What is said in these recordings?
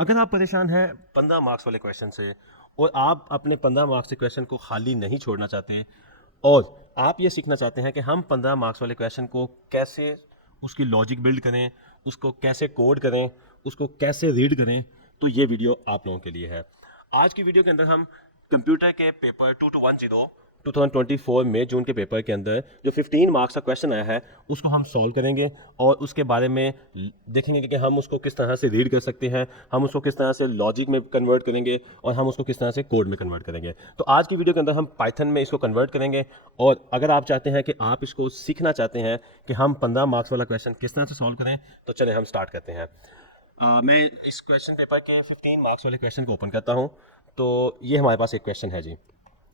अगर आप परेशान हैं 15 मार्क्स वाले क्वेश्चन से और आप अपने 15 मार्क्स के क्वेश्चन को खाली नहीं छोड़ना चाहते और आप ये सीखना चाहते हैं कि हम 15 मार्क्स वाले क्वेश्चन को कैसे उसकी लॉजिक बिल्ड करें, उसको कैसे कोड करें, उसको कैसे रीड करें, तो ये वीडियो आप लोगों के लिए है। आज की वीडियो के अंदर हम कंप्यूटर के पेपर 2210 2024 में जून के पेपर के अंदर जो 15 मार्क्स का क्वेश्चन आया है उसको हम सॉल्व करेंगे और उसके बारे में देखेंगे कि हम उसको किस तरह से रीड कर सकते हैं, हम उसको किस तरह से लॉजिक में कन्वर्ट करेंगे और हम उसको किस तरह से कोड में कन्वर्ट करेंगे। तो आज की वीडियो के अंदर हम पाइथन में इसको कन्वर्ट करेंगे और अगर आप चाहते हैं कि आप इसको सीखना चाहते हैं कि हम 15 मार्क्स वाला क्वेश्चन किस तरह से सॉल्व करें, तो चले हम स्टार्ट करते हैं। मैं इस क्वेश्चन पेपर के 15 मार्क्स वाले क्वेश्चन को ओपन करता हूं। तो ये हमारे पास एक क्वेश्चन है जी,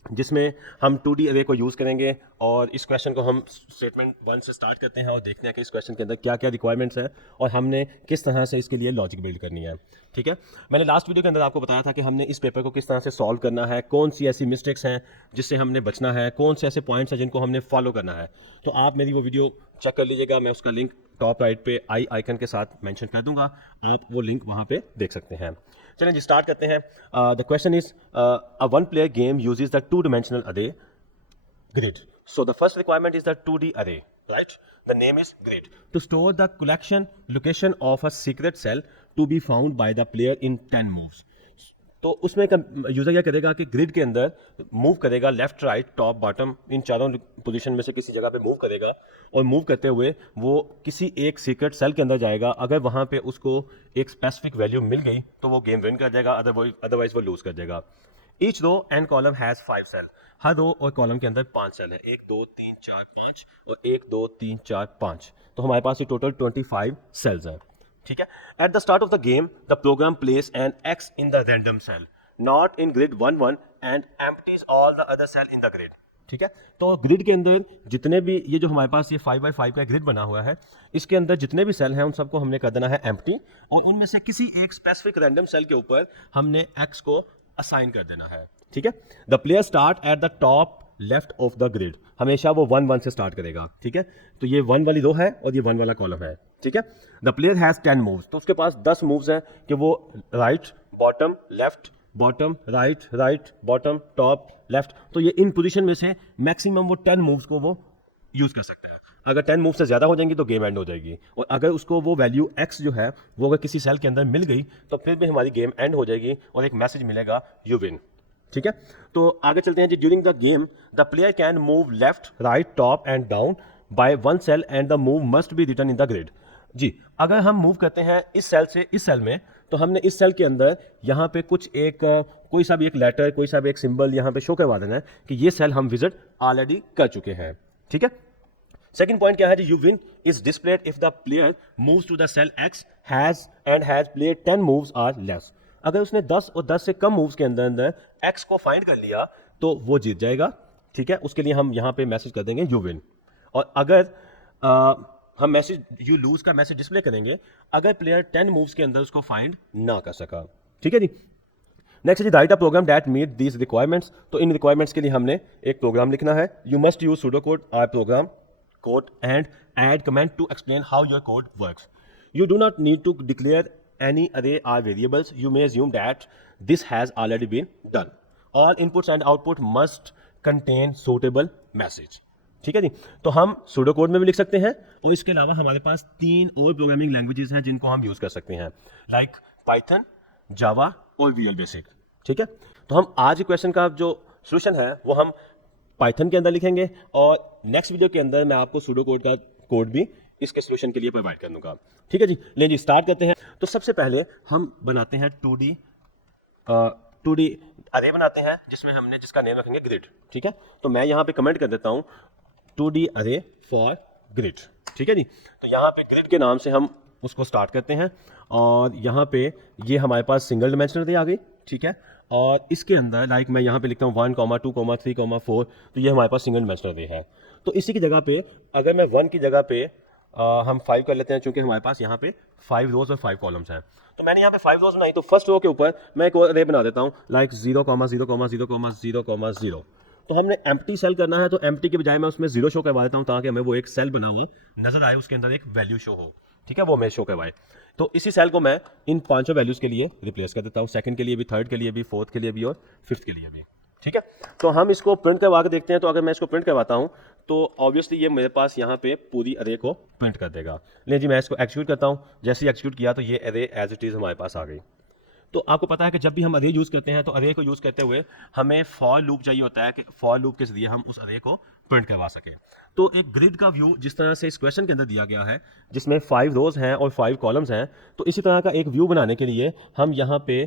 जिसमें हम 2D अरे को यूज़ करेंगे और इस क्वेश्चन को हम स्टेटमेंट 1 से स्टार्ट करते हैं और देखते हैं कि इस क्वेश्चन के अंदर क्या क्या रिक्वायरमेंट्स हैं और हमने किस तरह से इसके लिए लॉजिक बिल्ड करनी है। ठीक है, मैंने लास्ट वीडियो के अंदर आपको बताया था कि हमने इस पेपर को किस तरह से सॉल्व करना है, कौन सी ऐसी मिस्टेक्स हैं जिससे हमने बचना है, कौन से ऐसे पॉइंट्स हैं जिनको हमने फॉलो करना है। तो आप मेरी वो वीडियो चेक कर लीजिएगा, मैं उसका लिंक टॉप राइट पे आई आइकन के साथ मेंशन कर दूंगा, आप वो लिंक वहाँ पे देख सकते हैं। चलिए जी स्टार्ट करते हैं। The question is a one player game uses the 2 dimensional array grid. So the first requirement is the 2D array, right? The name is grid. To store the collection location of a secret cell to be found by the player in 10 moves. तो उसमें user क्या करेगा कि grid के अंदर move करेगा, left right top bottom in चारों position में से किसी जगह पे मूव करेगा और मूव करते हुए वो किसी एक सीक्रेट सेल के अंदर जाएगा। अगर वहां पे उसको एक स्पेसिफिक वैल्यू मिल गई तो वो गेम विन कर जाएगा, अदरवाइज वो लूज कर जाएगा। Each row and column has 5 cell. हर रो और कॉलम के अंदर 5 सेल है, 1 2 3 4 5 और 1 2 3 4 5। तो हमारे पास ये टोटल 25 सेल्स हैं। ठीक है, at the start of the game the program place an X in the random cell not in grid 1 1 and empties all the other cell in the grid. ठीक है, तो ग्रिड के अंदर जितने भी ये जो हमारे पास ये 5x5 का ग्रिड बना हुआ है, इसके अंदर जितने भी सेल हैं उन सबको हमने कर देना है एम्प्टी और उनमें से किसी एक स्पेसिफिक रैंडम सेल के ऊपर हमने एक्स को असाइन कर देना है। ठीक है, the player start at the top left of the grid, हमेशा वो 1 1 से स्टार्ट करेगा। ठीक है, तो ये 1 वाली रो है और ये 1 वाला कॉलम है। ठीक है, द प्लेयर हैज 10 मूव्स, तो उसके पास 10 मूव्स हैं कि वो right bottom left bottom right right bottom top left, तो ये इन पोजीशन में से मैक्सिमम वो 10 मूव्स को वो यूज कर सकता है। अगर 10 मूव से ज्यादा हो जाएंगी तो गेम एंड हो जाएगी और अगर उसको वो वैल्यू x जो है वो अगर किसी सेल के अंदर मिल गई तो फिर भी हमारी गेम एंड हो जाएगी और एक मैसेज मिलेगा यू विन। ठीक है, तो आगे चलते हैं जी। During the game the player can move left right top and down by 1 cell and the move must be written in the grid. जी, अगर हम मूव करते हैं इस सेल से इस सेल में तो हमने इस सेल के अंदर यहाँ पे कुछ एक कोई सा भी एक लेटर, कोई सा भी एक सिंबल यहाँ पे शो करवा देना है कि ये सेल हम विजिट ऑलरेडी कर चुके हैं। ठीक है, सेकंड पॉइंट क्या है जी, you win is displayed if the player moves to the cell x has played 10 moves or less. अगर उसने 10 और 10 से कम मूव्स के अंदर अंदर एक्स को फाइंड कर लिया तो वो जीत जाएगा। ठीक है, उसके लिए हम यहाँ पे मैसेज कर देंगे यू विन। और अगर हम मैसेज यू लूज का मैसेज डिस्प्ले करेंगे अगर प्लेयर 10 मूव्स के अंदर उसको फाइंड ना कर सका। ठीक है जी, नेक्स्ट जी write a program that meet these requirements. तो इन रिक्वायरमेंट्स के लिए हमने एक प्रोग्राम लिखना है। You must use pseudo code or program code and add comment to explain how your code works. You do not need to declare any array or variables. You may assume that this has already been done. All inputs and output must contain suitable message. ठीक है जी, तो हम pseudo code में भी लिख सकते हैं और इसके अलावा हमारे पास 3 और प्रोग्रामिंग लैंग्वेजेस हैं जिनको हम यूज कर सकते हैं, लाइक पाइथन, जावा और विजुअल बेसिक। ठीक है, तो हम आज क्वेश्चन का जो सोल्यूशन है वो हम पाइथन के अंदर लिखेंगे और नेक्स्ट वीडियो के अंदर मैं आपको सूडो कोड का कोड भी इसके सोल्यूशन के लिए प्रोवाइड कर दूंगा। ठीक है जी, लेकिन जी स्टार्ट करते हैं। तो सबसे पहले हम बनाते हैं 2D अरे बनाते हैं जिसका नेम रखेंगे ग्रिड। ठीक है, तो मैं यहाँ पे कमेंट कर देता हूँ 2D अरे फॉर ग्रिड। ठीक है जी, तो यहाँ पे ग्रिड के नाम से हम उसको स्टार्ट करते हैं और यहाँ पे ये हमारे पास सिंगल डिमेंशनल अरे आ गई। ठीक है, और इसके अंदर लाइक मैं यहाँ पे लिखता हूँ 1 2 3 4, तो ये हमारे पास सिंगल डिमेंशनल अरे है। तो इसी की जगह पे अगर मैं 1 की जगह पे हम 5 कर लेते हैं, चूंकि हमारे पास यहाँ पे 5 रोज और 5 कॉलम्स हैं। तो मैंने यहाँ पे 5 रोज बनाई, तो फर्स्ट रो के ऊपर मैं एक और अरे बना देता हूँ लाइक 0 0 0 0 0। तो हमने एम्प्टी सेल करना है, तो एम्प्टी के बजाय मैं उसमें 0 शो करवा देता हूँ ताकि हमें वो एक सेल बना हुआ नजर आए, उसके अंदर एक वैल्यू शो हो। ठीक है, वो मैं शो करवाए। तो इसी सेल को मैं इन पांचों वैल्यूज़ के लिए रिप्लेस कर देता हूँ, सेकंड के लिए भी, थर्ड के लिए भी, फोर्थ के लिए भी और फिफ्थ के लिए भी। ठीक है, तो हम इसको प्रिंट करवा के देखते हैं। तो अगर मैं इसको प्रिंट करवाता हूँ तो ऑब्वियसली ये मेरे पास यहाँ पे पूरी अरे को प्रिंट कर देगा। ले जी, मैं इसको एक्जीक्यूट करता हूँ। जैसे ही एक्जीक्यूट किया तो ये अरे एज इट इज़ हमारे पास आ गई। तो आपको पता है कि जब भी हम अरे यूज़ करते हैं तो अरे को यूज़ करते हुए हमें फॉर लूप चाहिए होता है कि फॉर लूप के जरिए हम उस अरे को प्रिंट करवा सकें। तो एक ग्रिड का व्यू जिस तरह से इस क्वेश्चन के अंदर दिया गया है, जिसमें 5 रोज हैं और 5 कॉलम्स हैं, तो इसी तरह का एक व्यू बनाने के लिए हम यहाँ पे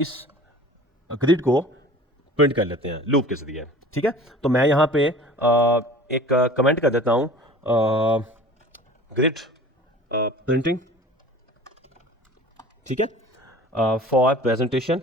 इस ग्रिड को प्रिंट कर लेते हैं लूप के जरिए। ठीक है, तो मैं यहाँ पे एक कमेंट कर देता हूँ, ग्रिड प्रिंटिंग, ठीक है, फॉर प्रेजेंटेशन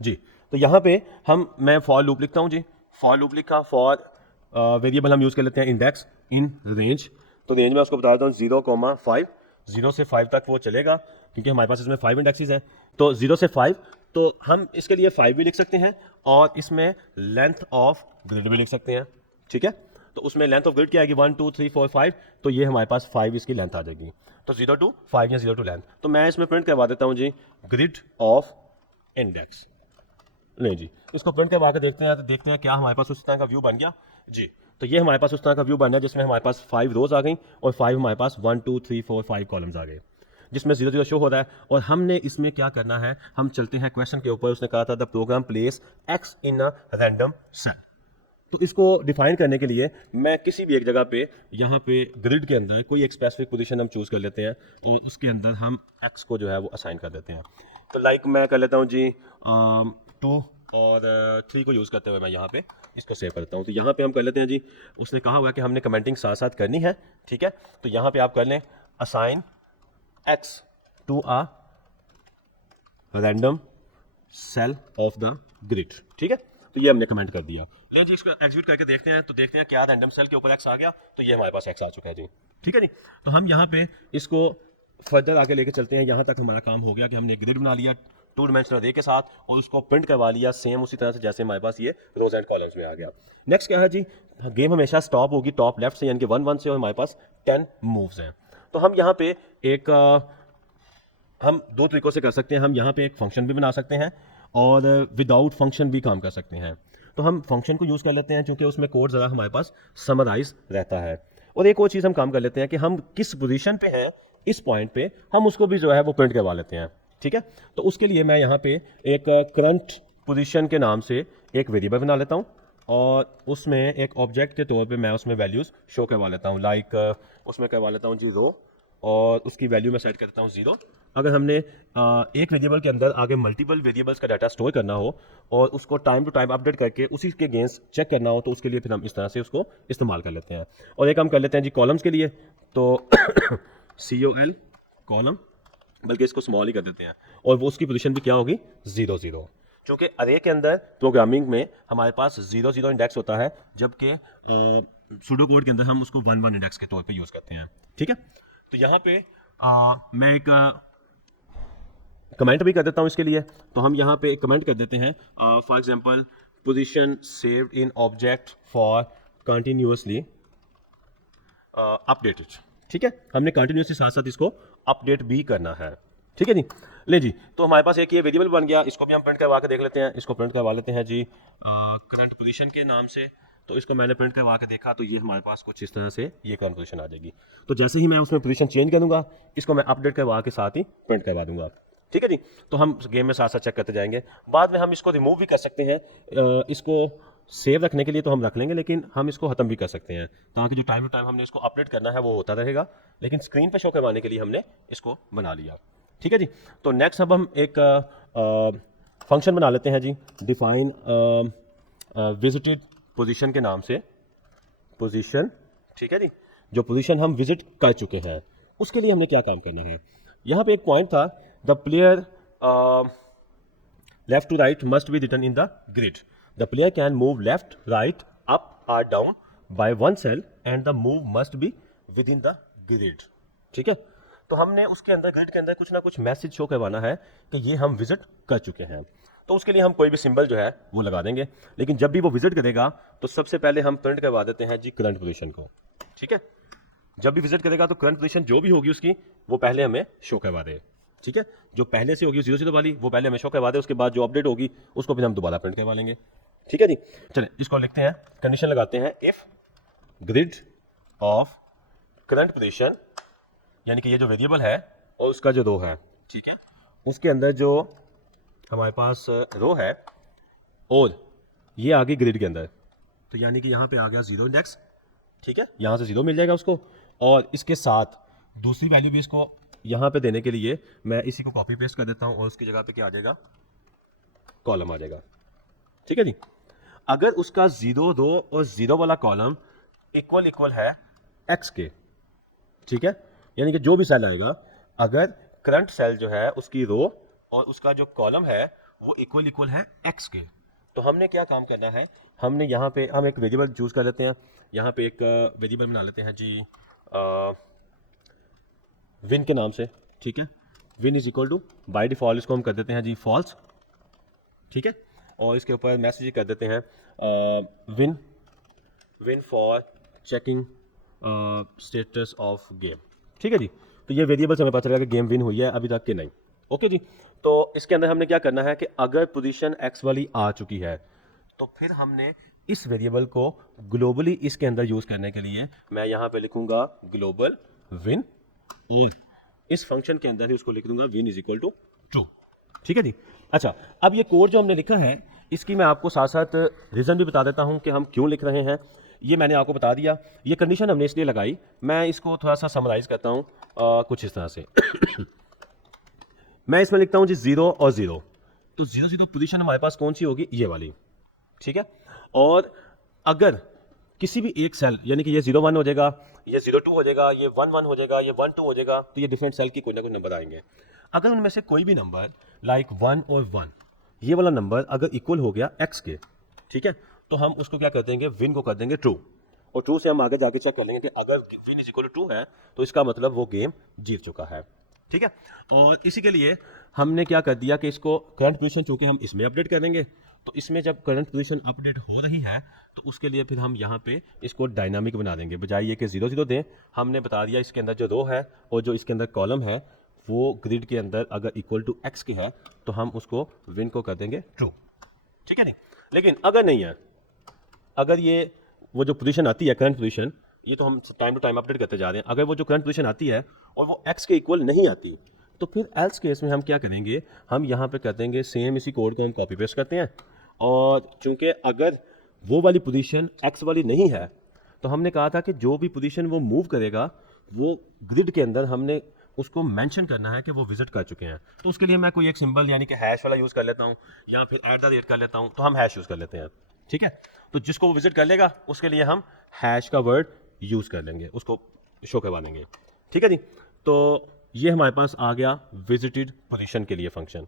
जी। तो यहाँ पे मैं फॉर लूप लिखता हूँ जी, फॉर लूप लिखा, फॉर वेरिएबल हम यूज़ कर लेते हैं इंडेक्स इन रेंज। तो रेंज में उसको बता देता हूँ 0,5, 0 से 5 तक वो चलेगा क्योंकि हमारे पास इसमें 5 इंडेक्सेस हैं। तो 0 से 5, तो हम इसके लिए 5 भी लिख सकते हैं और इसमें लेंथ ऑफ ग्रिड भी लिख सकते हैं। ठीक है, तो उसमें लेंथ ऑफ ग्रिड क्या आएगी, 1 2 3 4 5, तो ये हमारे पास 5 इसकी लेंथ आ जाएगी। तो 0 to 5 या 0 to लेंथ। तो मैं इसमें प्रिंट करवा देता हूँ जी ग्रिड ऑफ इंडेक्स। नहीं जी, इसको प्रिंट करवा के देखते हैं, तो देखते हैं क्या हमारे पास उस तरह का व्यू बन गया जी। तो ये हमारे पास उस तरह का व्यू बन गया जिसमें हमारे पास 5 रोज आ गई और 5 हमारे पास 1 2 3 4 5 कॉलम्स आ गए, जिसमें 0 0 शो हो रहा है। और हमने इसमें क्या करना है, हम चलते हैं क्वेश्चन के ऊपर। उसने कहा था the program place X in a random cell. तो इसको डिफाइन करने के लिए मैं किसी भी एक जगह पे यहाँ पे ग्रिड के अंदर कोई एक स्पेसिफिक पोजीशन हम चूज कर लेते हैं और उसके अंदर हम एक्स को जो है वो असाइन कर देते हैं। तो लाइक मैं कर लेता हूँ जी 2 और 3 को यूज़ करते हुए मैं यहाँ पे इसको सेव कर देता हूँ। तो यहाँ पे हम कर लेते हैं जी, उसने कहा हुआ कि हमने कमेंटिंग साथ साथ करनी है। ठीक है, तो यहाँ पे आप कर लें assign X to a random cell of the grid. ठीक है, तो ये हमने कमेंट कर दिया। ले जी, इसको एग्जीक्यूट करके देखते हैं। तो देखते हैं क्या रैंडम सेल के ऊपर एक्स आ गया। तो ये हमारे पास एक्स आ चुका है जी। ठीक है जी, तो हम यहाँ पे इसको फर्दर आगे लेके चलते हैं। यहाँ तक हमारा काम हो गया कि हमने ग्रिड बना लिया 2 डायमेंशनल अरे के साथ और उसको प्रिंट करवा लिया सेम उसी तरह से जैसे हमारे पास ये रोज एंड कॉलम्स में आ गया। नेक्स्ट क्या है जी, गेम हमेशा स्टॉप होगी टॉप लेफ्ट से, यानी कि 1 1 से, और हमारे पास 10 मूव्स हैं। तो हम यहाँ पे एक हम 2 तरीकों से कर सकते हैं। हम यहाँ पे एक फंक्शन भी बना सकते हैं और विदाउट फंक्शन भी काम कर सकते हैं। तो हम फंक्शन को यूज़ कर लेते हैं क्योंकि उसमें कोड ज़रा हमारे पास समराइज रहता है। और एक और चीज़ हम काम कर लेते हैं कि हम किस पोजीशन पे हैं इस पॉइंट पे, हम उसको भी जो है वो प्रिंट करवा लेते हैं। ठीक है, तो उसके लिए मैं यहाँ पे एक करंट पोजीशन के नाम से एक वेरिएबल बना लेता हूँ और उसमें एक ऑब्जेक्ट के तौर पे मैं उसमें वैल्यूज़ शो करवा लेता हूँ। लाइक उसमें करवा लेता हूँ जी रो, और उसकी वैल्यू मैं सेट करता हूँ 0। अगर हमने एक वेरिएबल के अंदर आगे मल्टीपल वेरिएबल्स का डाटा स्टोर करना हो और उसको टाइम टू टाइम अपडेट करके उसी के अगेंस्ट चेक करना हो, तो उसके लिए फिर हम इस तरह से उसको इस्तेमाल कर लेते हैं। और एक हम कर लेते हैं जी कॉलम्स के लिए, तो COL कॉलम, बल्कि इसको स्मॉल ही कर देते हैं, और वो उसकी पोजीशन भी क्या होगी 0 0, क्योंकि अरे के अंदर प्रोग्रामिंग में हमारे पास 0 0 इंडेक्स होता है, जबकि सूडो कोड के अंदर हम उसको 1 1 इंडेक्स के तौर पे यूज़ करते हैं। ठीक है, तो यहाँ पे मैं एक कमेंट भी कर देता हूँ इसके लिए। तो हम यहाँ पे एक कमेंट कर देते हैं, for example position saved in object for continuously updated. ठीक है, हमने कंटिन्यूअसली साथ साथ इसको अपडेट भी करना है। ठीक है जी, ले जी, तो हमारे पास एक ये वेरिएबल बन गया। इसको भी हम प्रिंट करवा के देख लेते हैं। इसको प्रिंट करवा लेते हैं जी करंट पोजीशन के नाम से। तो इसको मैंने प्रिंट करवा के देखा, तो ये हमारे पास कुछ इस तरह से ये करंट पोजीशन आ जाएगी। तो जैसे ही मैं उसमें पोजीशन चेंज करूंगा, इसको मैं अपडेट करवा के साथ ही प्रिंट करवा दूंगा। ठीक है जी, तो हम गेम में साथ साथ चेक करते जाएंगे। बाद में हम इसको रिमूव भी कर सकते हैं। इसको सेव रखने के लिए तो हम रख लेंगे, लेकिन हम इसको ख़त्म भी कर सकते हैं ताकि जो टाइम टू टाइम हमने इसको अपडेट करना है वो होता रहेगा, लेकिन स्क्रीन पे शो करवाने के लिए हमने इसको बना लिया। ठीक है जी, तो नेक्स्ट अब हम एक फंक्शन बना लेते हैं जी, डिफाइन विजिटेड पोजीशन के नाम से पोजीशन। ठीक है जी, जो पोजीशन हम विजिट कर चुके हैं उसके लिए हमने क्या काम करना है। यहाँ पे एक पॉइंट था, the player left to right must be written in the grid. The player can move left right up और down by 1 cell and the move must be within the grid. ठीक है, तो हमने उसके अंदर grid के अंदर कुछ ना कुछ मैसेज शो करवाना है कि ये हम विजिट कर चुके हैं। तो उसके लिए हम कोई भी सिंबल जो है वो लगा देंगे, लेकिन जब भी वो विजिट करेगा तो सबसे पहले हम प्रिंट करवा देते हैं जी करंट पोजीशन को। ठीक है, जब भी विजिट करेगा तो करंट पोजीशन जो भी होगी उसकी वो पहले हमें शो करवा दे, ठीक है। जो पहले से होगी 0 0 वाली वो पहले हमें शो करवा दे, उसके बाद जो अपडेट होगी उसको फिर हम दोबारा प्रिंट करवा लेंगे, ठीक है जी। चलिए इसको लिखते हैं, कंडीशन लगाते हैं, if grid of current position, यानी कि ये जो वेरिएबल है और उसका जो रो है, ठीक है, उसके अंदर जो हमारे पास रो है और ये आ गई ग्रिड के अंदर, तो यानी कि यहाँ पे आ गया 0 इंडेक्स, ठीक है, यहाँ से 0 मिल जाएगा उसको, और इसके साथ दूसरी वैल्यू भी इसको यहाँ पे देने के लिए मैं इसी को कॉपी पेस्ट कर देता हूँ और उसकी जगह पे क्या आ जाएगा, कॉलम आ जाएगा, ठीक है जी। अगर उसका 0 रो और 0 वाला कॉलम इक्वल है एक्स के, ठीक है, यानी कि जो भी सेल आएगा अगर करंट सेल जो है उसकी रो और उसका जो कॉलम है वो इक्वल है एक्स के, तो हमने क्या काम करना है, हमने यहाँ पे हम एक वेरिएबल चूज कर लेते हैं, यहाँ पे एक वेरिएबल बना लेते हैं जी विन के नाम से, ठीक है, win is equal to, by default इसको हम कर देते हैं जी फॉल्स, ठीक है, और इसके ऊपर मैसेज कर देते हैं win for checking status of game, ठीक है जी। तो ये वेरिएबल से हमें पता चलेगा कि गेम विन हुई है अभी तक कि नहीं, ओके जी। तो इसके अंदर हमने क्या करना है कि अगर पोजीशन एक्स वाली आ चुकी है तो फिर हमने इस वेरिएबल को ग्लोबली इसके अंदर यूज करने के लिए मैं यहाँ पे लिखूंगा ग्लोबल विन और इस फंक्शन के अंदर ही उसको लिख दूंगा win is equal to true, ठीक है जी। अच्छा, अब ये कोड जो हमने लिखा है इसकी मैं आपको साथ साथ रीजन भी बता देता हूँ कि हम क्यों लिख रहे हैं, ये मैंने आपको बता दिया, ये कंडीशन हमने इसलिए लगाई, मैं इसको थोड़ा सा समराइज करता हूँ कुछ इस तरह से मैं इसमें लिखता हूँ जी 0 और 0, तो 0 0 पोजीशन हमारे पास कौन सी होगी, ये वाली, ठीक है, और अगर किसी भी एक सेल यानी कि ये 0 1 हो जाएगा, ये 0 2 हो जाएगा, ये 1 1 हो जाएगा, ये 1 2 हो जाएगा, तो ये डिफरेंट सेल की कोई ना कोई नंबर आएंगे। अगर उनमें से कोई भी नंबर लाइक 1 और 1 ये वाला नंबर अगर इक्वल हो गया एक्स के, ठीक है, तो हम उसको क्या कर देंगे, विन को कर देंगे ट्रू, और ट्रू से हम आगे जाके चेक कर लेंगे कि अगर win is equal to true है तो इसका मतलब वो गेम जीत चुका है, ठीक है। और इसी के लिए हमने क्या कर दिया कि इसको करंट पोजीशन चूंकि हम इसमें अपडेट करेंगे, तो इसमें जब करंट पोजीशन अपडेट हो रही है तो उसके लिए फिर हम यहाँ पे इसको डायनामिक बना देंगे, बजाय ये कि 0 0 दें, हमने बता दिया इसके अंदर जो रो है और जो इसके अंदर कॉलम है वो ग्रिड के अंदर अगर इक्वल टू एक्स के है तो हम उसको विन को कर देंगे ट्रू, ठीक है नहीं। लेकिन अगर नहीं है, अगर ये वो जो पोजीशन आती है करंट पोजीशन, ये तो हम टाइम टू टाइम अपडेट करते जा रहे हैं, अगर वो जो करंट पोजीशन आती है और वो एक्स के इक्वल नहीं आती तो फिर एल्स केस में हम क्या करेंगे, हम यहाँ पे कर देंगे सेम इसी कोड को हम कॉपी पेस्ट करते हैं, और चूंकि अगर वो वाली पोजीशन एक्स वाली नहीं है तो हमने कहा था कि जो भी पोजीशन वो मूव करेगा वो ग्रिड के अंदर हमने उसको मेंशन करना है कि वो विजिट कर चुके हैं, तो उसके लिए मैं कोई एक सिंबल यानी कि हैश वाला यूज़ कर लेता हूँ या फिर @ कर लेता हूँ, तो हम हैश यूज़ कर लेते हैं, ठीक है। तो जिसको वो विजिट कर लेगा उसके लिए हम हैश का वर्ड यूज़ कर लेंगे, उसको शो करवा देंगे, ठीक है जी। तो ये हमारे पास आ गया विजिटेड पोजीशन के लिए फंक्शन।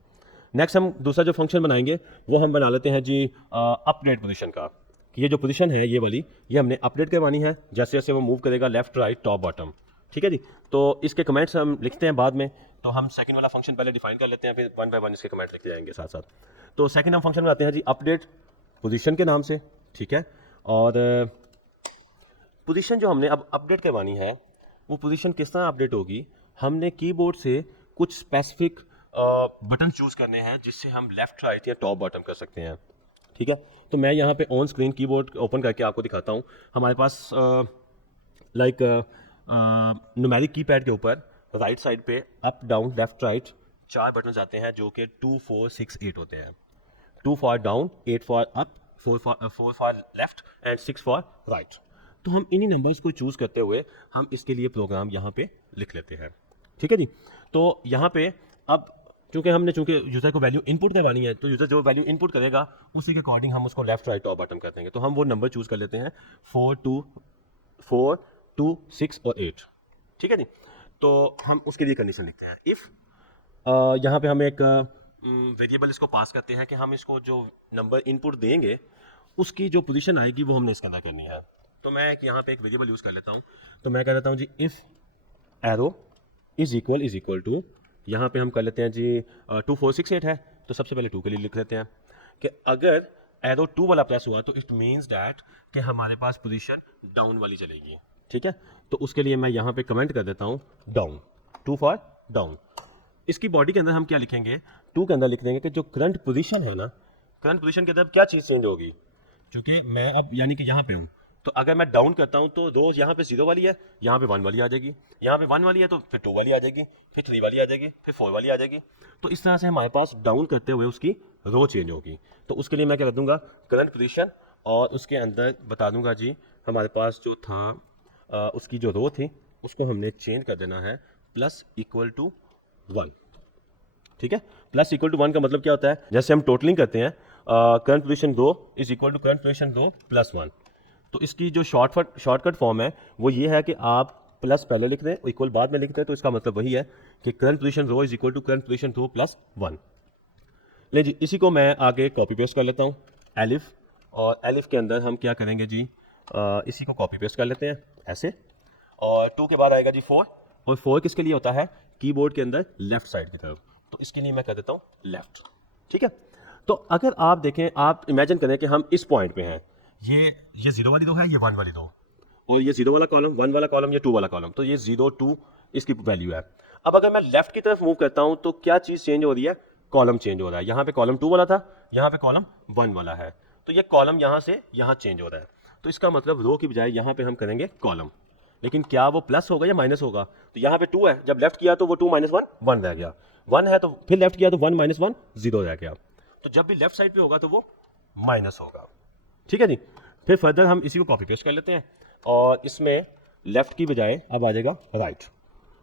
नेक्स्ट हम दूसरा जो फंक्शन बनाएंगे वो हम बना लेते हैं जी अपडेट पोजीशन का, कि ये जो पोजीशन है ये वाली ये हमने अपडेट करवानी है जैसे जैसे वो मूव करेगा लेफ्ट राइट टॉप बॉटम, ठीक है जी। तो इसके कमेंट्स हम लिखते हैं बाद में, तो हम सेकंड वाला फंक्शन पहले डिफाइन कर लेते हैं, फिर 1 बाय 1 इसके कमेंट लिखते जाएंगे साथ साथ। तो सेकंड हम फंक्शन बनाते हैं जी अपडेट पोजीशन के नाम से, ठीक है, और पोजीशन जो हमने अब अपडेट करवानी है वो पोजीशन किस तरह अपडेट होगी, हमने कीबोर्ड से कुछ स्पेसिफिक बटन चूज करने हैं जिससे हम लेफ्ट राइट या टॉप बॉटम कर सकते हैं, ठीक है। तो मैं यहाँ पे ऑन स्क्रीन कीबोर्ड ओपन करके आपको दिखाता हूँ। हमारे पास लाइक न्यूमेरिक कीपैड के ऊपर राइट साइड पे up down left right 4 button आते हैं जो कि 2 4 6 8 होते हैं, 2 for down, 8 for up, 4 for left and 6 for right. तो हम इन्हीं नंबर्स को चूज करते हुए हम इसके लिए प्रोग्राम यहाँ पे लिख लेते हैं, ठीक है जी। तो यहाँ पे अब चूंकि यूज़र को वैल्यू इनपुट करवानी है तो यूज़र जो वैल्यू इनपुट करेगा उसी के अकॉर्डिंग हम उसको लेफ्ट राइट टॉप बॉटम कर देंगे, तो हम वो नंबर चूज कर लेते हैं 4 2 6 और 8, ठीक है जी। तो हम उसके लिए कंडीशन लिखते हैं इफ़ यहाँ पे हम एक वेरिएबल इसको पास करते हैं कि हम इसको जो नंबर इनपुट देंगे उसकी जो पोजीशन आएगी वो हमने इसके अंदर करनी है। तो मैं यहाँ पे एक वेरिएबल यूज़ कर लेता हूँ, तो मैं कह देता हूँ जी if arrow is equal to, यहाँ पे हम कर लेते हैं जी 2 4 6 8 है तो सबसे पहले 2 के लिए लिख लेते हैं कि अगर एरो 2 वाला प्रेस हुआ तो इट मीन्स डैट कि हमारे पास पोजीशन डाउन वाली चलेगी, ठीक है, तो उसके लिए मैं यहाँ पे कमेंट कर देता हूँ डाउन, 2 फॉर डाउन। इसकी बॉडी के अंदर हम क्या लिखेंगे, 2 के अंदर लिख देंगे कि जो करंट पोजीशन है ना, करंट पोजीशन के अंदर क्या चीज़ चेंज होगी, क्योंकि मैं अब यानी कि यहाँ पे हूँ, तो अगर मैं डाउन करता हूँ तो रोज यहाँ पे 0 वाली है, यहाँ पे 1 वाली आ जाएगी, यहाँ पे 1 वाली है तो फिर 2 वाली आ जाएगी, फिर 3 वाली आ जाएगी, फिर 4 वाली आ जाएगी। तो इस तरह से हमारे पास डाउन करते हुए उसकी रो चेंज होगी। तो उसके लिए मैं क्या कर दूंगा, करंट पोजीशन, और उसके अंदर बता दूंगा जी हमारे पास जो था उसकी जो रो थी उसको हमने चेंज कर देना है प्लस इक्वल टू 1। ठीक है, प्लस इक्वल टू 1 का मतलब क्या होता है, जैसे हम टोटलिंग करते हैं current position row is equal to current position row plus 1। तो इसकी जो शॉर्टकट फॉर्म है वो ये है कि आप प्लस पहले लिख दें इक्वल बाद में लिख दें, तो इसका मतलब वही है कि current position row is equal to current position row plus 1। ले जी, इसी को मैं आगे कॉपी पेस्ट कर लेता हूँ एलिफ, और एलिफ के अंदर हम क्या करेंगे जी, इसी को कॉपी पेस्ट कर लेते हैं ऐसे, और 2 के बाद आएगा जी 4, और 4 किसके लिए होता है, कीबोर्ड के अंदर लेफ्ट साइड की तरफ, तो इसके लिए मैं कर देता हूँ लेफ्ट। ठीक है, तो अगर आप देखें, आप इमेजिन करें कि हम इस पॉइंट पे हैं, ये 0 वाली रो है, ये 1 वाली रो, और ये 0 वाला कॉलम, 1 वाला कॉलम, ये 2 वाला कॉलम, तो ये 0 2 इसकी वैल्यू है। अब अगर मैं लेफ्ट की तरफ मूव करता हूं तो क्या चीज़ चेंज हो रही है, कॉलम चेंज हो रहा है। यहाँ पे कॉलम 2 वाला था, यहाँ पे कॉलम 1 वाला है, तो ये कॉलम यहाँ से यहाँ चेंज हो रहा है। तो इसका मतलब रो की बजाय यहाँ पे हम करेंगे कॉलम, लेकिन क्या वो प्लस होगा या माइनस होगा, तो यहाँ पे 2 है, जब लेफ्ट किया तो वो 2 माइनस 1 1 रह गया, 1 है तो फिर लेफ्ट किया तो 1 माइनस 1 0 रह गया, तो जब भी लेफ्ट साइड पे होगा तो वो माइनस होगा। ठीक है जी, फिर फर्दर हम इसी को कॉपी पेस्ट कर लेते हैं, और इसमें लेफ्ट की बजाय अब आ जाएगा राइट।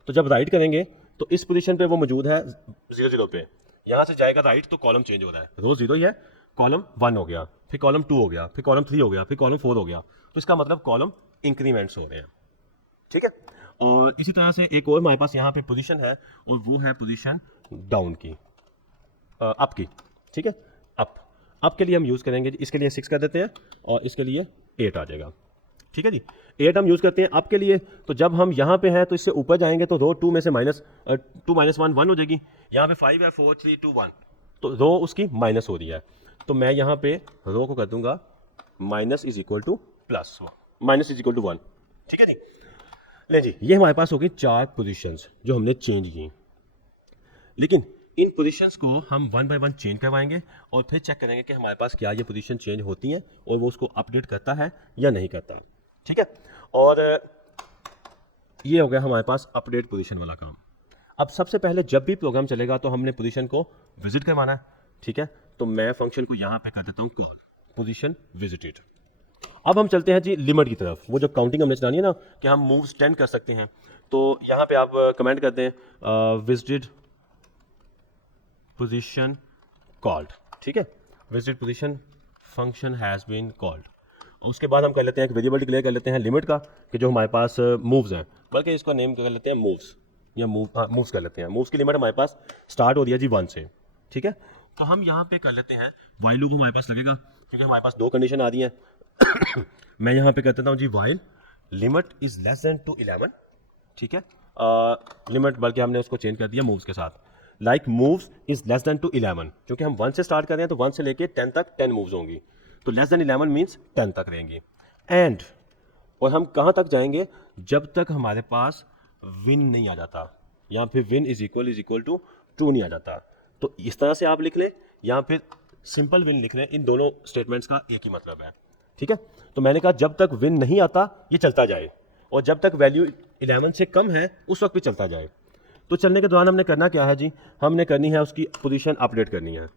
तो जब राइट करेंगे तो इस पोजीशन पे वो मौजूद है 0 0 पे, यहाँ से जाएगा राइट तो कॉलम चेंज हो रहा है, रो 0 ही है, कॉलम 1 हो गया, फिर कॉलम 2 हो गया, फिर कॉलम 3 हो गया, फिर कॉलम 4 हो गया, तो इसका मतलब कॉलम इंक्रीमेंट्स हो रहे हैं। ठीक है, और इसी तरह से एक और हमारे पास यहाँ पे पोजीशन है, और वो है पोजीशन डाउन की, अप की। ठीक है, अप के लिए हम यूज़ करेंगे, इसके लिए 6 कर देते हैं, और इसके लिए 8 आ जाएगा। ठीक है जी, 8 हम यूज़ करते हैं अप के लिए। तो जब हम यहाँ पे हैं तो इससे ऊपर जाएंगे तो रो 2 में से -2 -1 1 हो जाएगी, यहाँ पे 5 है 4 3 2 1, तो रो उसकी माइनस हो रही है, तो मैं यहाँ पे रो को कर दूंगा minus is equal to plus, minus is equal to 1। ठीक है जी, ले जी, ये हमारे पास होगी 4 पोजीशंस जो हमने चेंज की, लेकिन इन पोजीशंस को हम 1 बाय 1 चेंज करवाएंगे, और फिर चेक करेंगे कि हमारे पास क्या ये पोजीशन चेंज होती हैं और वो उसको अपडेट करता है या नहीं करता। ठीक है, और ये हो गया हमारे पास अपडेट पोजीशन वाला काम। अब सबसे पहले जब भी प्रोग्राम चलेगा तो हमने पोजीशन को विजिट करवाना है। ठीक है, तो मैं फंक्शन को यहाँ पे कर देता हूँ कॉल पोजीशन विजिटेड। अब हम चलते हैं जी लिमिट की तरफ, वो जो काउंटिंग हमने चलानी है ना कि हम मूव्स 10 कर सकते हैं, तो यहाँ पे आप कमेंट करते हैं विजिटेड पोजीशन कॉल्ड। ठीक है, visited position function has been called, और उसके बाद हम कर लेते हैं एक वेरिएबल डिक्लेयर कर लेते हैं लिमिट का, कि जो हमारे पास मूव्स हैं, बल्कि इसको नेम कर लेते हैं मूव्स, या मूव्स कर लेते हैं। मूव्स की लिमिट हमारे पास स्टार्ट हो रही है जी 1 से। ठीक है, तो हम यहाँ पे कर लेते हैं वाइल लूप हमारे पास लगेगा, क्योंकि हमारे पास 2 कंडीशन आ रही हैं। मैं यहाँ पे कर देता हूँ जी while limit is less than to 11। ठीक है, लिमिट बल्कि हमने उसको चेंज कर दिया मूव्स के साथ, like moves is less than to 11, क्योंकि हम 1 से स्टार्ट कर रहे हैं तो 1 से लेके 10 तक 10 मूव्स होंगी, तो लेस देन 11 मीन्स 10 तक रहेंगी। एंड और हम कहाँ तक जाएंगे, जब तक हमारे पास विन नहीं आ जाता, या फिर win is equal to true नहीं आ जाता। तो इस तरह से आप लिख लें, या फिर सिंपल विन लिख लें, इन दोनों स्टेटमेंट्स का एक ही मतलब है। ठीक है, तो मैंने कहा जब तक विन नहीं आता ये चलता जाए, और जब तक वैल्यू 11 से कम है उस वक्त भी चलता जाए। तो चलने के दौरान हमने करना क्या है जी, हमने करनी है उसकी पोजीशन अपडेट करनी है।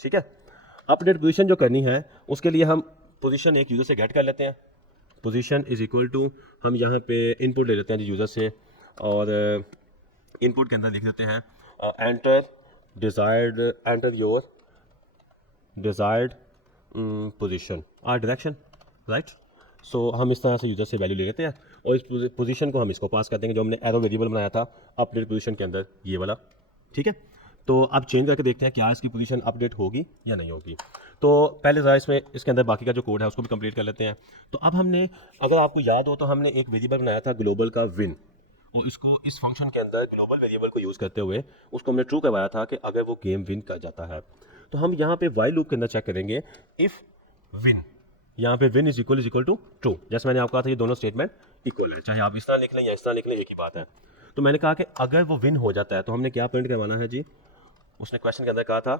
ठीक है, अपडेट पोजीशन जो करनी है उसके लिए हम पोजीशन एक यूज़र से गेट कर लेते हैं, पोजीशन इज इक्वल टू, हम यहाँ पे इनपुट ले लेते हैं जी यूज़र से, और इनपुट के अंदर लिख देते हैं enter your desired position or direction, right. So हम इस तरह से यूज़र से वैल्यू ले लेते हैं, और इस पोजीशन को हम इसको पास कर देंगे जो हमने एरो वेरिएबल बनाया था अपडेट पोजीशन के अंदर, ये वाला। ठीक है, तो अब चेंज करके देखते हैं क्या इसकी पोजीशन अपडेट होगी या नहीं होगी। तो पहले ज़रा इसके अंदर बाकी का जो कोड है उसको भी कंप्लीट कर लेते हैं। तो अब हमने, अगर आपको याद हो तो हमने एक वेरिएबल बनाया था ग्लोबल का विन, और इसको इस फंक्शन के अंदर ग्लोबल वेरिएबल को यूज़ करते हुए उसको हमने ट्रू करवाया था कि अगर वो गेम विन कर जाता है। तो हम यहाँ पे वाइल लूप के अंदर चेक करेंगे इफ़ विन, यहाँ पे win is equal to true, जैसे मैंने आपको कहा था ये दोनों स्टेटमेंट इक्वल है, चाहे आप इस तरह लिख लें या इस तरह लिख लें, एक ही बात है। तो मैंने कहा कि अगर वो विन हो जाता है तो हमने क्या प्रिंट करवाना है जी, उसने क्वेश्चन के अंदर कहा था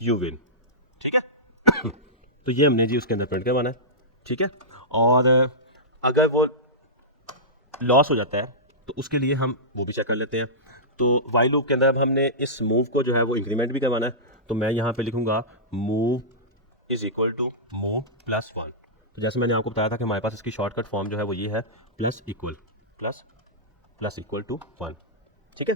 यू विन, ठीक है। तो ये हमने जी उसके अंदर प्रिंट करवाना है, ठीक है। और अगर वो लॉस हो जाता है तो उसके लिए हम वो भी चेक कर लेते हैं। तो वाइल लूप के अंदर अब हमने इस मूव को जो है वो इंक्रीमेंट भी करवाना है, तो मैं यहाँ पे लिखूंगा move is equal to move plus one. तो जैसे मैंने आपको बताया था कि हमारे पास इसकी शॉर्टकट फॉर्म जो है वो ये है, plus equal plus plus equal to one, ठीक है।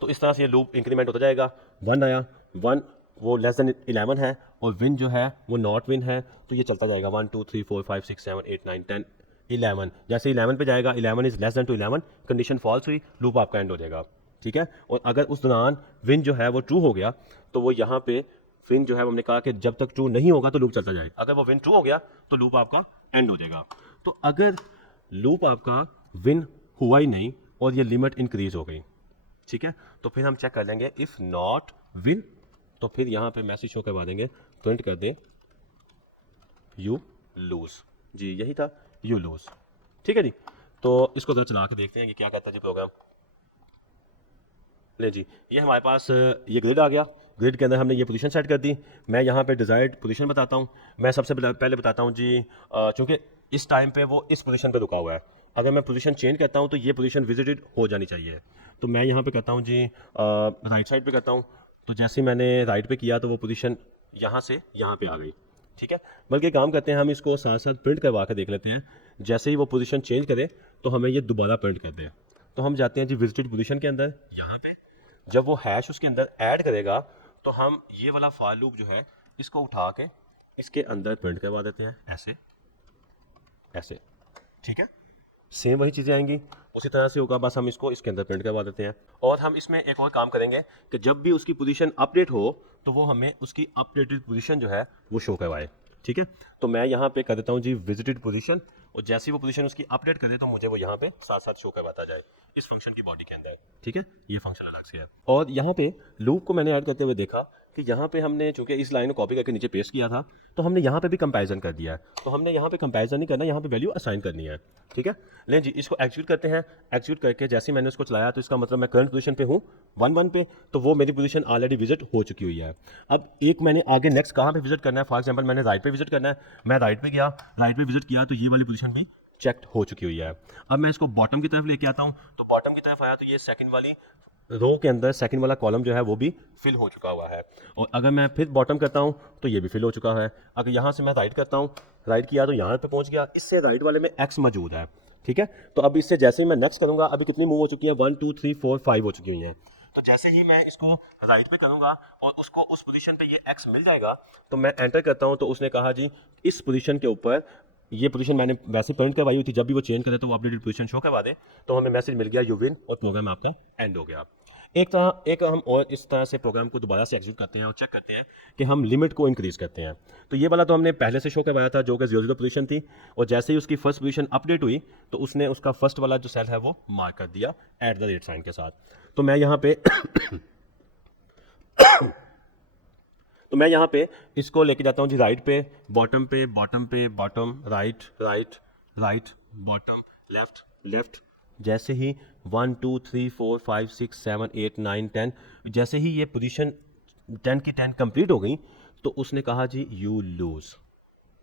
तो इस तरह से ये लूप इंक्रीमेंट होता जाएगा। वन आया, वन वो लेस देन 11 है और विन जो है वो नॉट विन है, तो ये चलता जाएगा 1 2 3 4 5 6 7 8 9 10 11। जैसे 11 पे जाएगा, 11 is less than to 11, condition false हुई, लूप आपका एंड हो जाएगा, ठीक है। और अगर उस दौरान विन जो है वो ट्रू हो गया तो वो यहाँ पे विन जो है हमने कहा कि जब तक ट्रू नहीं होगा तो लूप चलता जाएगा, अगर वो विन ट्रू हो गया तो लूप आपका एंड हो जाएगा। तो अगर लूप आपका विन हुआ ही नहीं और ये लिमिट इंक्रीज हो गई, ठीक है, तो फिर हम चेक कर लेंगे इफ नॉट विन, तो फिर यहाँ पे मैसेज शो करवा देंगे, प्रिंट कर दें यू लूज, जी यही था, यू लूज, ठीक है जी। तो इसको जरा चला के देखते हैं कि क्या कहता है जी प्रोग्राम। ले जी, ये हमारे पास ये ग्रिड आ गया, ग्रिड के अंदर हमने ये पोजीशन सेट कर दी। मैं यहाँ पे डिजायर्ड पोजीशन बताता हूँ। मैं सबसे पहले बताता हूँ जी, चूँकि इस टाइम पे वो इस पोजीशन पे रुका हुआ है, अगर मैं पोजीशन चेंज करता हूँ तो ये पोजीशन विजिटेड हो जानी चाहिए। तो मैं यहाँ पे करता हूँ जी राइट साइड पे करता हूँ, तो जैसे ही मैंने राइट पे किया तो वो पोजीशन यहाँ से यहाँ पे आ गई, ठीक है। बल्कि काम करते हैं, हम इसको साथ साथ प्रिंट करवा के देख लेते हैं। जैसे ही वो पोजीशन चेंज करे तो हमें ये दोबारा प्रिंट कर दे। तो हम जाते हैं जी विजिटेड पोजीशन के अंदर, यहाँ पे जब वो हैश उसके अंदर ऐड करेगा तो हम ये वाला फॉर लूप जो है इसको उठा के इसके अंदर प्रिंट करवा देते हैं, ऐसे ऐसे, ठीक है। सेम वही चीज़ें आएंगी, उसी तरह से होगा, बस हम इसको इसके अंदर प्रिंट करवा देते हैं। और हम इसमें एक और काम करेंगे कि जब भी उसकी पोजीशन अपडेट हो तो वो हमें उसकी अपडेटेड पोजीशन जो है वो शो करवाए, ठीक है। तो मैं यहाँ पे कर देता हूँ जी विजिटेड पोजीशन, और जैसी वो पोजीशन उसकी अपडेट करे तो मुझे वो यहाँ पे साथ साथ शो करवाता जाए इस फंक्शन की बॉडी के अंदर, ठीक है। ये फंक्शन अलग से है। और यहाँ पे लूप को मैंने ऐड करते हुए देखा कि यहाँ पे हमने चूंकि इस लाइन को कॉपी करके नीचे पेस्ट किया था, तो हमने यहाँ पे भी कंपैरिजन कर दिया है। तो हमने यहाँ पे कंपैरिजन नहीं करना, यहाँ पे वैल्यू असाइन करनी है, ठीक है। लें जी, इसको एग्जीक्यूट करते हैं। एग्जीक्यूट करके जैसे ही मैंने उसको चलाया तो इसका मतलब मैं करंट पोजीशन पे हूँ 1 1 पे, तो वो मेरी पोजीशन ऑलरेडी विजिट हो चुकी हुई है। अब एक मैंने आगे नेक्स्ट कहाँ पे विजिट करना है, फॉर एग्जाम्पल मैंने राइट पे विजिट करना है, मैं राइट पे गया, राइट पे विजिट किया तो ये वाली पोजीशन भी चेक हो चुकी हुई है। अब मैं इसको बॉटम की तरफ लेके आता हूँ, तो बॉटम की तरफ आया तो ये सेकंड वाली रो के अंदर सेकंड वाला कॉलम जो है वो भी फिल हो चुका हुआ है। और अगर मैं फिर बॉटम करता हूँ तो ये भी फिल हो चुका है। अगर यहाँ से मैं राइट करता हूँ, राइट किया तो यहाँ पे पहुँच गया, इससे राइट वाले में एक्स मौजूद है, ठीक है। तो अब इससे जैसे ही मैं नेक्स्ट करूँगा, अभी कितनी मूव हो चुकी है, 1 2 3 4 5 हो चुकी हुई हैं। तो जैसे ही मैं इसको राइट पे करूँगा और उसको उस पोजीशन पे ये एक्स मिल जाएगा, तो मैं एंटर करता हूँ, तो उसने कहा जी इस पोजीशन के ऊपर, ये पोजीशन मैंने वैसे प्रिंट करवाई हुई थी, जब भी वो चेंज करे तो वो अपडेटेड पोजीशन शो करवा दे, तो हमें मैसेज मिल गया यू विन, और प्रोग्राम आपका एंड हो गया। एक हम और इस तरह से प्रोग्राम को दोबारा से एग्जीक्यूट करते हैं और चेक करते हैं कि हम लिमिट को इंक्रीज करते हैं। तो ये वाला तो हमने पहले से शो करवाया था जो कि 0 0 पोजीशन थी, और जैसे ही उसकी फर्स्ट पोजीशन अपडेट हुई तो उसने उसका फर्स्ट वाला जो सेल है वो मार्क कर दिया @ साइन के साथ। तो मैं यहाँ पे तो मैं यहाँ पे इसको लेके जाता हूँ जी राइट पे, बॉटम पे, बॉटम पे, bottom, right right right, bottom, left left. जैसे ही 1 2 3 4 5 6 7 8 9 10, जैसे ही ये पोजीशन 10 की 10 कंप्लीट हो गई तो उसने कहा जी यू लूज,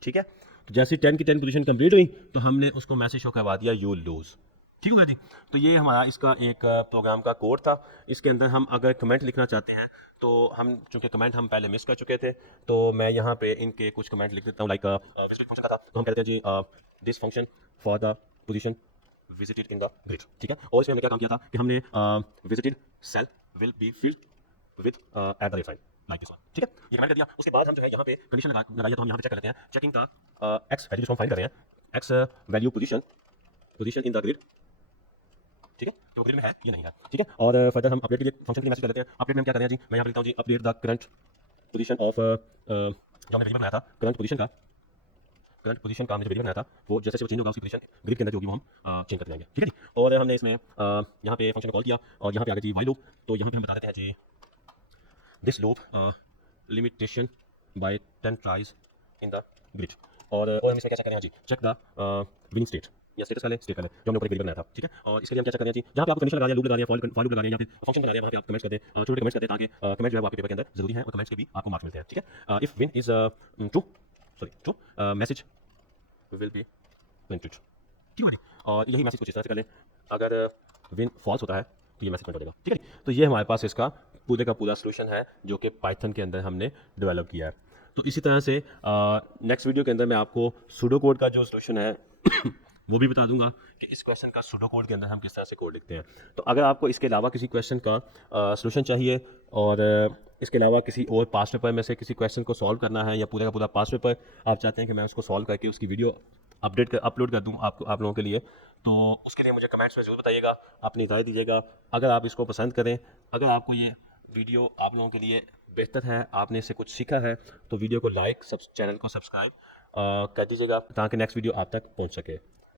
ठीक है। तो जैसे 10 की 10 पोजीशन कंप्लीट हुई तो हमने उसको मैसेज शो करवा दिया यू लूज, ठीक हो गया जी। तो ये हमारा इसका एक प्रोग्राम का कोड था। इसके अंदर हम अगर कमेंट लिखना चाहते हैं तो हम, चूंकि कमेंट हम पहले मिस कर चुके थे, तो मैं यहाँ पे इनके कुछ कमेंट लिख देता हूँ। लाइक विजिट फंक्शन का था, तो हम कहते हैं जी this function for the position visited in the grid, ठीक है। और इसमें हमने क्या काम किया था कि हमने visited cell will be filled with @ sign like this one, ठीक है। ये कमेंट कर दिया। उसके बाद हम जो है यहाँ पे कंडीशन लगाइए, तो हम यहाँ पे चेक कर लेते हैं, चेकिंग का एक्स वैल्यू जो हम फाइंड कर रहे हैं, x value position in the grid, ठीक है, तो ग्रिड में है ये नहीं है, ठीक है। और फर्दर हम अपडेट के लिए फंक्शन के लिए मैसेज कर देते हैं। अपडेट में हम क्या करें जी, मैं यहाँ पे लिखता हूँ जी update the current position of, जो हमने वेरिएबल बनाया था करंट पोजीशन का, हमने जो वेरिएबल बनाया था वो जैसे जैसे वो चेंज होगा उसकी पोजीशन ग्रिड के अंदर जो होगी वो हम चेंज करते जाएंगे, ठीक है जी। और हमने इसमें यहाँ पे फंक्शन को कॉल किया और यहाँ पे आ गया जी वाइल लूप। तो यहाँ पे हम बता देते हैं जी this loop limitation by 10 tries in the grid. और हम इसमें क्या चेक करें जी, चेक द विनिंग स्टेट, या स्टेटस वाले स्टेट वाले जो हमने ऊपर एक वेरिएबल बनाया था, ठीक है। और इसके लिए हम क्या चेक करना है जी, जहाँ पे आपको कंडीशन लगा दिया, लूप लगा दिया, फॉर लूप लगा दिया या फिर फंक्शन बना दिया, वहाँ पे आप कमेंट्स कर दें, छोटे कमेंट्स कर दें, ताकि कमेंट जो है वो आपके पेपर के अंदर जरूरी है और कमेंट्स के भी आपको मार्क्स मिलते हैं, ठीक है। If win is true message will be printed, ठीक है। और यही मैसेज कुछ इस तरह से कर लें, अगर विन फॉल्स होता है तो ये मैसेज प्रिंट हो जाएगा, ठीक है। तो ये हमारे पास इसका पूरे का पूरा सोल्यूशन है जो कि पाइथन के अंदर हमने डेवलप किया है। तो इसी तरह से नेक्स्ट वीडियो के अंदर मैं आपको सूडो कोड का जो सोल्यूशन है वो भी बता दूंगा कि इस क्वेश्चन का सूडो कोड के अंदर हम किस तरह से कोड लिखते हैं। तो अगर आपको इसके अलावा किसी क्वेश्चन का सोल्यूशन चाहिए और इसके अलावा किसी और पास्ट पेपर में से किसी क्वेश्चन को सॉल्व करना है या पूरे का पूरा पास्ट पेपर आप चाहते हैं कि मैं उसको सॉल्व करके उसकी वीडियो अपलोड कर दूं आप लोगों के लिए, तो उसके लिए मुझे कमेंट्स में ज़रूर बताइएगा, अपनी राय दीजिएगा। अगर आप इसको पसंद करें, अगर आपको ये वीडियो आप लोगों के लिए बेहतर है, आपने इससे कुछ सीखा है, तो वीडियो को लाइक, चैनल को सब्सक्राइब कर दीजिएगा ताकि नेक्स्ट वीडियो आप तक पहुंच सके।